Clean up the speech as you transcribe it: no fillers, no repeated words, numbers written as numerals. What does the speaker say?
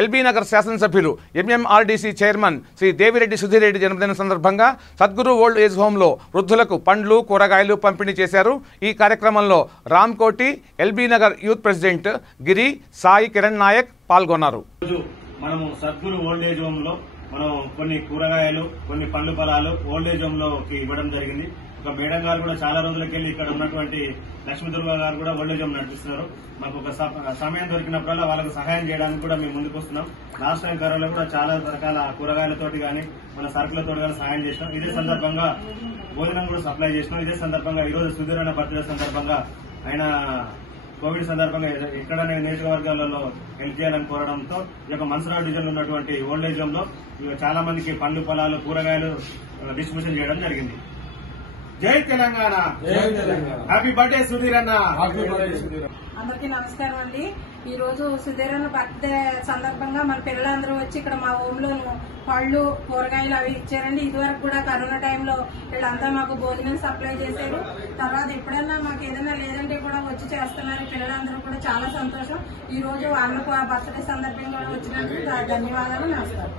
LB Nagar శాసనసభ్యులు ఎంఎంఆర్డీసీ chairman Shri Devireddy Sudheer Reddy జన్మదిన సందర్భంగా సద్గురు ఓల్డ్ ఏజ్ హోంలో వృద్ధులకు పండ్లు కూరగాయలు పంపిణీ చేశారు। ఈ కార్యక్రమంలో రామ్కోటి ఎల్బీ నగర్ యూత్ ప్రెసిడెంట్ గిరి సాయి కిరణ్ నాయక్ పాల్గొన్నారు। మనము సద్గురు ఓల్డ్ ఏజ్ హోంలో మనం కొన్ని కూరగాయలు కొన్ని పండ్లు ఫలాలు ఓల్డ్ ఏజ్ హోంలోకి ఇవ్వడం జరిగింది। ఒక మేడం గారు కూడా చాలా రోజులకెళ్లి ఇక్కడ ఉన్నటువంటి లక్ష్మీదుర్గ గారు కూడా ఓల్డ్ ఏజ్ హోం నడిపిస్తున్నారు। మాకు ఒక సమయం దొరికినప్పుడల్లా వాళ్ళకు సహాయం చేయడానికి కూడా మేము ముందుకు వస్తున్నాం। లాస్ట్ టైం కరోనా కూడా చాలా రకాల కూరగాయలతోటి గానీ మన సరుకులతో కానీ సహాయం చేసినాం। ఇదే సందర్భంగా భోజనం కూడా సప్లై చేసినాం। ఇదే సందర్భంగా ఈ రోజు సుధీర్ అన్న బర్త్డే సందర్భంగా ఆయన కోవిడ్ సందర్భంగా ఎక్కడ నియోజకవర్గాలలో హెల్ప్ చేయాలని కోరడంతో ఈ యొక్క మన్సరావు డివిజన్ లో ఉన్నటువంటి ఓల్డ్ ఏజ్ హోమ్ లో చాలా మందికి పండ్లు ఫలాలు కూరగాయలు డిస్ట్రిబ్యూషన్ చేయడం జరిగింది। జై తెలంగాణ, హ్యాపీ బర్త్డే సుధీర్ అన్న। అందరికీ నమస్కారం అండి। ఈ రోజు సుధీర్ అన్న బర్త్డే సందర్భంగా మన పిల్లలందరూ వచ్చి ఇక్కడ మా హోమ్ లోను పళ్ళు కూరగాయలు అవి ఇచ్చారండి। ఇదివరకు కూడా కరోనా టైంలో వీళ్ళంతా మాకు భోజనం సప్లై చేశారు। తర్వాత ఎప్పుడన్నా మాకు ఏదైనా లేదంటే కూడా వచ్చి చేస్తున్నారు పిల్లలందరూ కూడా చాలా సంతోషం। ఈ రోజు అన్న బర్త్డే సందర్భంగా వచ్చినందుకు ధన్యవాదాలు, నమస్కారం।